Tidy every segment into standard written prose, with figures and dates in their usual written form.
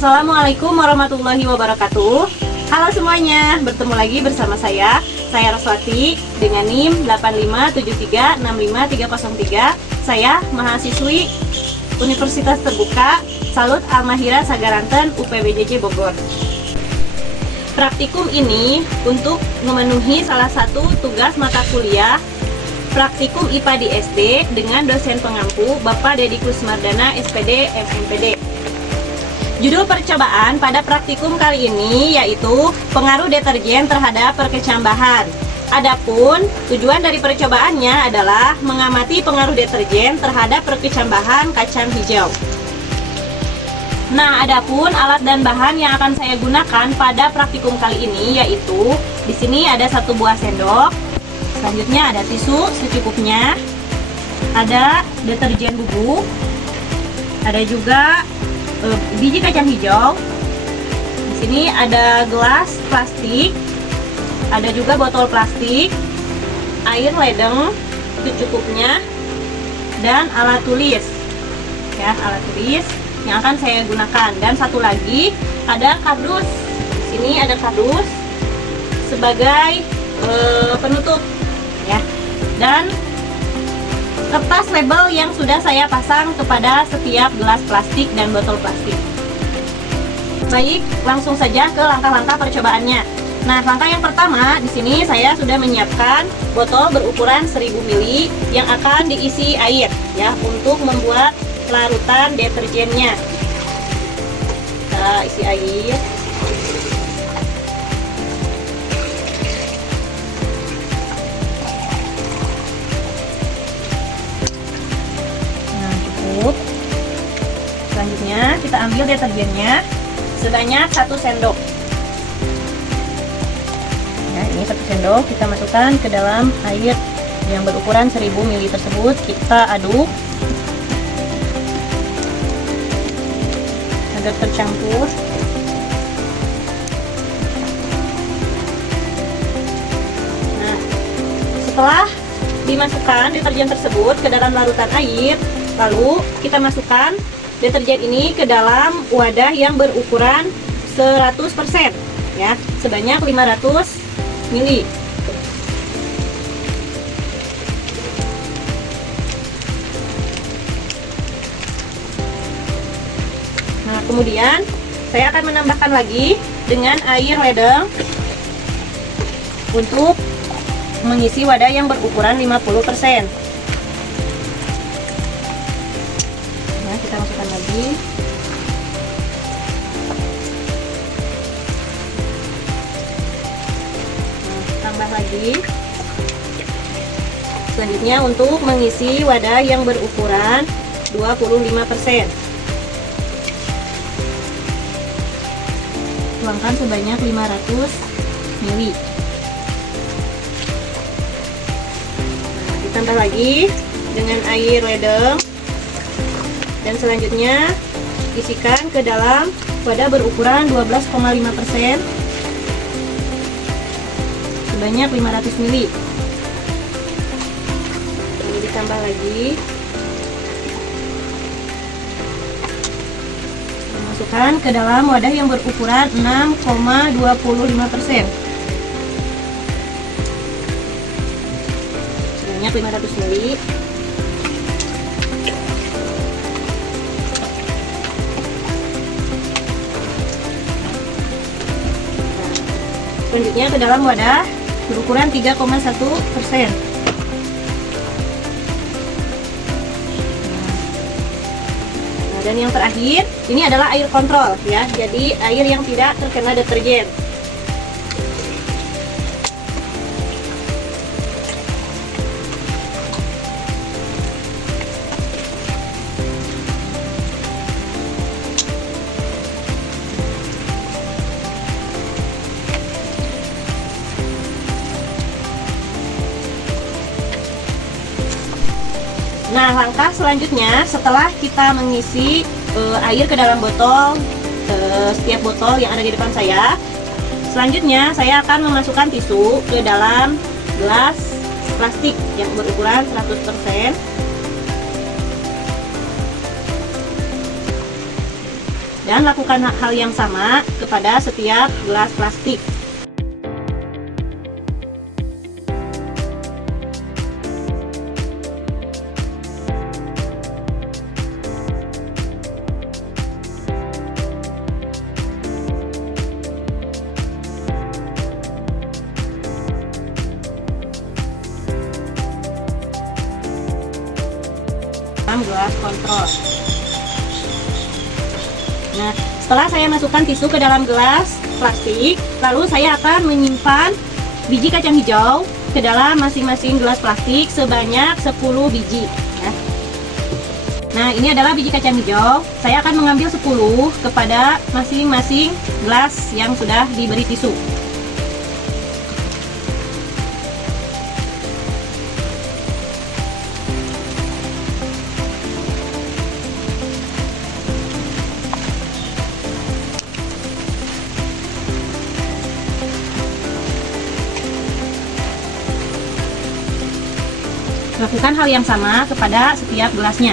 Assalamualaikum warahmatullahi wabarakatuh. Halo semuanya, bertemu lagi bersama saya Roswati dengan NIM 857365303. Saya mahasiswi Universitas Terbuka Salut Al-Mahira Sagaranten UPBJJ Bogor. Praktikum ini untuk memenuhi salah satu tugas mata kuliah praktikum IPA di SD dengan dosen pengampu Bapak Dedi Kusmardana SPD MMPD. Judul percobaan pada praktikum kali ini yaitu pengaruh deterjen terhadap perkecambahan. Adapun tujuan dari percobaannya adalah mengamati pengaruh deterjen terhadap perkecambahan kacang hijau. Nah, adapun alat dan bahan yang akan saya gunakan pada praktikum kali ini yaitu di sini ada 1 buah sendok. Selanjutnya ada tisu secukupnya. Ada deterjen bubuk. Ada juga biji kacang hijau. Di sini ada gelas plastik, ada juga botol plastik, air ledeng secukupnya, dan alat tulis. Ya, alat tulis yang akan saya gunakan. Dan satu lagi ada kardus. Di sini ada kardus sebagai penutup, ya. Dan kertas label yang sudah saya pasang kepada setiap gelas plastik dan botol plastik. Baik, langsung saja ke langkah-langkah percobaannya. Nah, langkah yang pertama di sini saya sudah menyiapkan botol berukuran 1000 ml yang akan diisi air, ya, untuk membuat larutan deterjennya. Kita isi air. Selanjutnya kita ambil deterjennya sebanyak 1 sendok. Nah, ini 1 sendok kita masukkan ke dalam air yang berukuran 1000 ml tersebut. Kita aduk agar tercampur. Nah, setelah dimasukkan deterjen tersebut ke dalam larutan air, lalu kita masukkan deterjen ini ke dalam wadah yang berukuran 100%, ya, sebanyak 500 ml. Nah, kemudian saya akan menambahkan lagi dengan air ledeng untuk mengisi wadah yang berukuran 50%. Kita masukkan lagi. Tambah lagi. Selanjutnya untuk mengisi wadah yang berukuran 25%. Tuangkan sebanyak 500 ml. Nah, ditambah lagi dengan air ledeng. Dan selanjutnya isikan ke dalam wadah berukuran 12,5% sebanyak 500 ml. Lalu ditambah lagi. Masukkan ke dalam wadah yang berukuran 6,25% sebanyak 500 ml. Selanjutnya ke dalam wadah berukuran 3,1%. Nah, dan yang terakhir ini adalah air kontrol, ya. Jadi air yang tidak terkena deterjen. Nah, langkah selanjutnya setelah kita mengisi air ke dalam botol, setiap botol yang ada di depan saya, selanjutnya saya akan memasukkan tisu ke dalam gelas plastik yang berukuran 100%. Dan lakukan hal yang sama kepada setiap gelas plastik. Gelas kontrol. Nah, setelah saya masukkan tisu ke dalam gelas plastik, lalu saya akan menyimpan biji kacang hijau ke dalam masing-masing gelas plastik sebanyak 10 biji. Ya. Nah, ini adalah biji kacang hijau. Saya akan mengambil 10 kepada masing-masing gelas yang sudah diberi tisu. Lakukan hal yang sama kepada setiap gelasnya.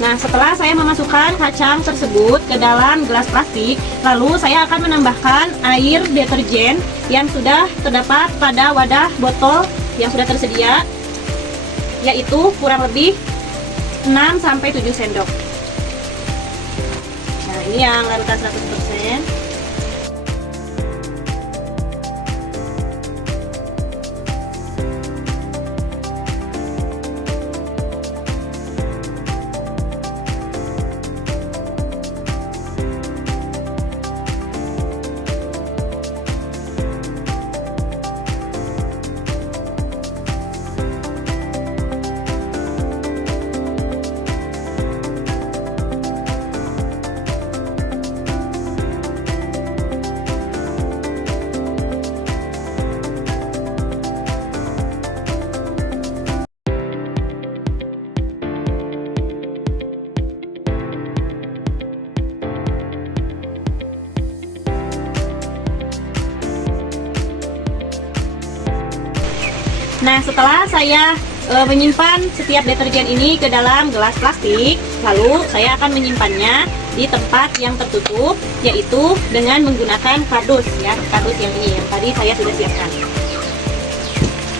Nah, setelah saya memasukkan kacang tersebut ke dalam gelas plastik, lalu saya akan menambahkan air deterjen yang sudah terdapat pada wadah botol yang sudah tersedia, yaitu kurang lebih 6-7 sendok. Nah, ini yang larutan 100%. Nah, setelah saya menyimpan setiap deterjen ini ke dalam gelas plastik, lalu saya akan menyimpannya di tempat yang tertutup, yaitu dengan menggunakan kardus, ya, kardus yang ini yang tadi saya sudah siapkan.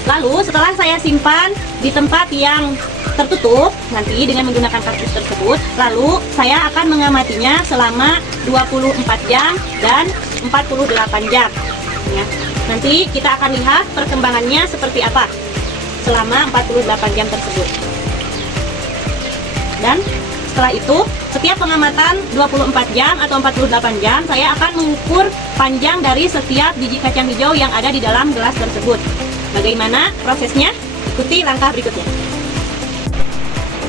Lalu setelah saya simpan di tempat yang tertutup nanti dengan menggunakan kardus tersebut, lalu saya akan mengamatinya selama 24 jam dan 48 jam, ya. Nanti kita akan lihat perkembangannya seperti apa selama 48 jam tersebut. Dan setelah itu, setiap pengamatan 24 jam atau 48 jam, saya akan mengukur panjang dari setiap biji kacang hijau yang ada di dalam gelas tersebut. Bagaimana prosesnya? Ikuti langkah berikutnya.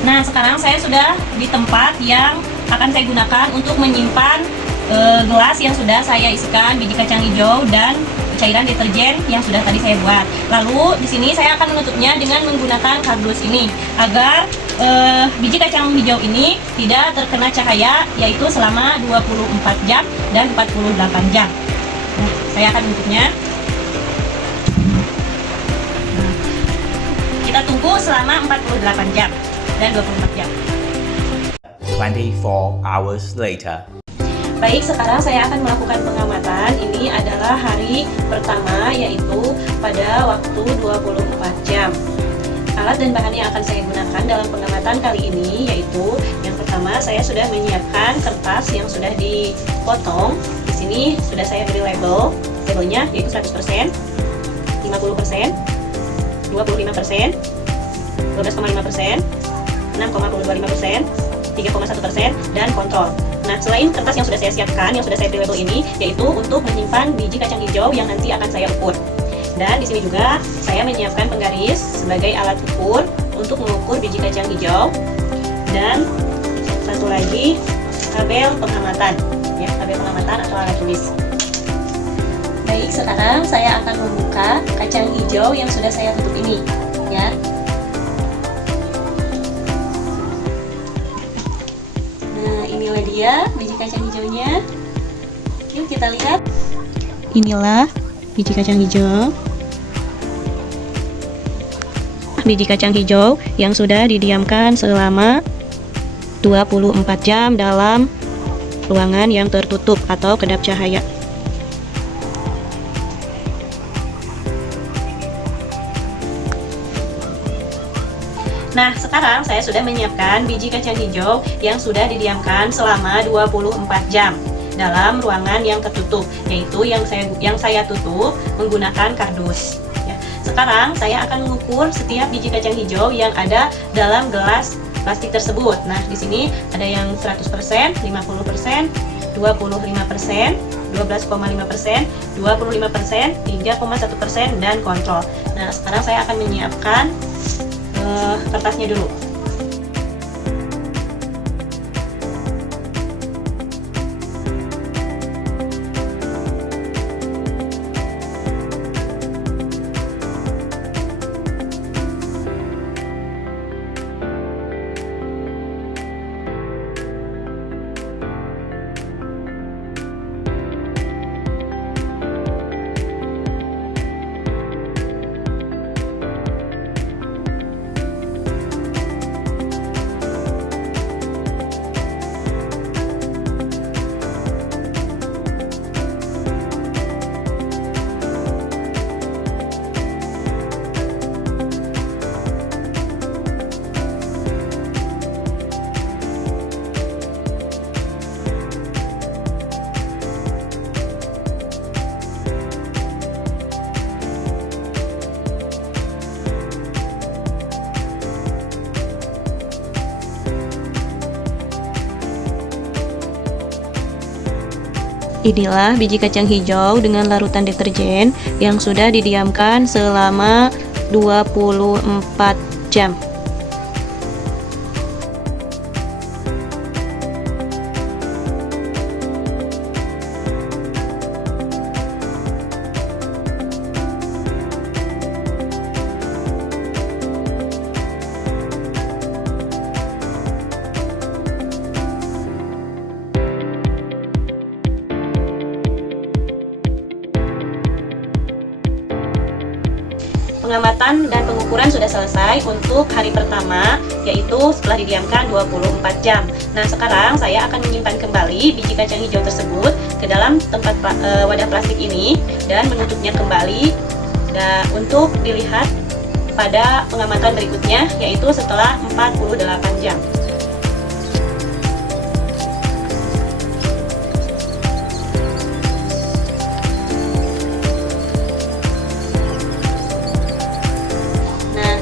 Nah, sekarang saya sudah di tempat yang akan saya gunakan untuk menyimpan gelas yang sudah saya isikan biji kacang hijau dan cairan deterjen yang sudah tadi saya buat. Lalu di sini saya akan menutupnya dengan menggunakan kardus ini agar biji kacang hijau ini tidak terkena cahaya, yaitu selama 24 jam dan 48 jam. Nah, saya akan menutupnya. Nah, kita tunggu selama 48 jam dan 24 jam. 24 hours later. Baik, sekarang saya akan melakukan pengamatan. Ini adalah hari pertama, yaitu pada waktu 24 jam. Alat dan bahan yang akan saya gunakan dalam pengamatan kali ini yaitu yang pertama, saya sudah menyiapkan kertas yang sudah dipotong. Di sini sudah saya beri label. Labelnya yaitu 100%, 50%, 25%, 12,5%, 6,25%, 3,1%, dan kontrol. Nah, selain kertas yang sudah saya siapkan, yang sudah saya beri label ini, yaitu untuk menyimpan biji kacang hijau yang nanti akan saya ukur. Dan di sini juga saya menyiapkan penggaris sebagai alat ukur untuk mengukur biji kacang hijau. Dan satu lagi tabel pengamatan, ya, tabel pengamatan atau alat tulis. Baik, sekarang saya akan membuka kacang hijau yang sudah saya tutup ini, ya. ya biji kacang hijaunya. Yuk kita lihat. Inilah biji kacang hijau. Biji kacang hijau yang sudah didiamkan selama 24 jam dalam ruangan yang tertutup atau kedap cahaya. Nah, sekarang saya sudah menyiapkan biji kacang hijau yang sudah didiamkan selama 24 jam dalam ruangan yang tertutup, yaitu yang saya tutup menggunakan kardus. Ya. Sekarang saya akan mengukur setiap biji kacang hijau yang ada dalam gelas plastik tersebut. Nah, di sini ada yang 100%, 50%, 25%, 12,5%, 25%, 3,1%, dan kontrol. Nah, sekarang saya akan menyiapkan kertasnya dulu. Inilah biji kacang hijau dengan larutan deterjen yang sudah didiamkan selama 24 jam. Pengamatan dan pengukuran sudah selesai untuk hari pertama, yaitu setelah didiamkan 24 jam. Nah, sekarang saya akan menyimpan kembali biji kacang hijau tersebut ke dalam tempat wadah plastik ini dan menutupnya kembali untuk dilihat pada pengamatan berikutnya, yaitu setelah 48 jam.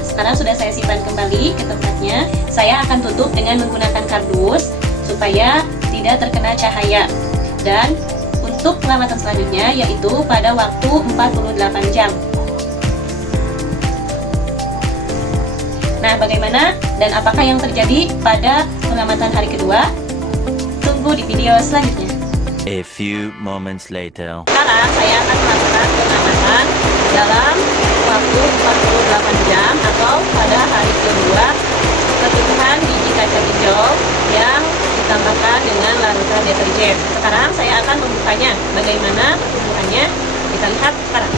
Sekarang sudah saya simpan kembali ke tempatnya. Saya akan tutup dengan menggunakan kardus supaya tidak terkena cahaya. Dan untuk pengamatan selanjutnya yaitu pada waktu 48 jam. Nah, bagaimana dan apakah yang terjadi pada pengamatan hari kedua? Tunggu di video selanjutnya. A few moments later. Sekarang saya akan melakukan pengamatan dalam waktu 48 jam atau pada hari kedua ketutupan biji kacang hijau yang ditambahkan dengan larutan deterjen. Sekarang saya akan membukanya. Bagaimana pertumbuhannya? Kita lihat sekarang.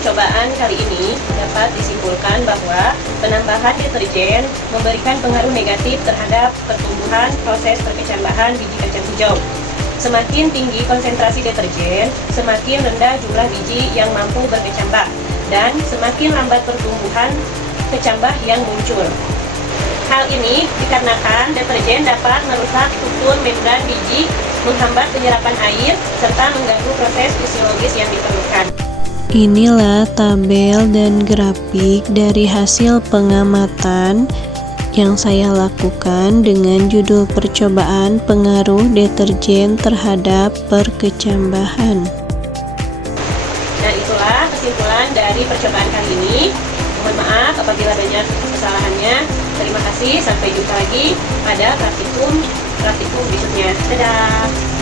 percobaan kali ini dapat disimpulkan bahwa penambahan deterjen memberikan pengaruh negatif terhadap pertumbuhan proses perkecambahan biji kacang hijau. Semakin tinggi konsentrasi deterjen, semakin rendah jumlah biji yang mampu berkecambah, dan semakin lambat pertumbuhan kecambah yang muncul. Hal ini dikarenakan deterjen dapat merusak struktur membran biji, menghambat penyerapan air, serta mengganggu proses fisiologis yang diperlukan. Inilah tabel dan grafik dari hasil pengamatan yang saya lakukan dengan judul percobaan pengaruh deterjen terhadap perkecambahan. Nah, itulah kesimpulan dari percobaan kali ini. Mohon maaf apabila banyak kesalahannya. Terima kasih, sampai jumpa lagi pada praktikum berikutnya. Dadah!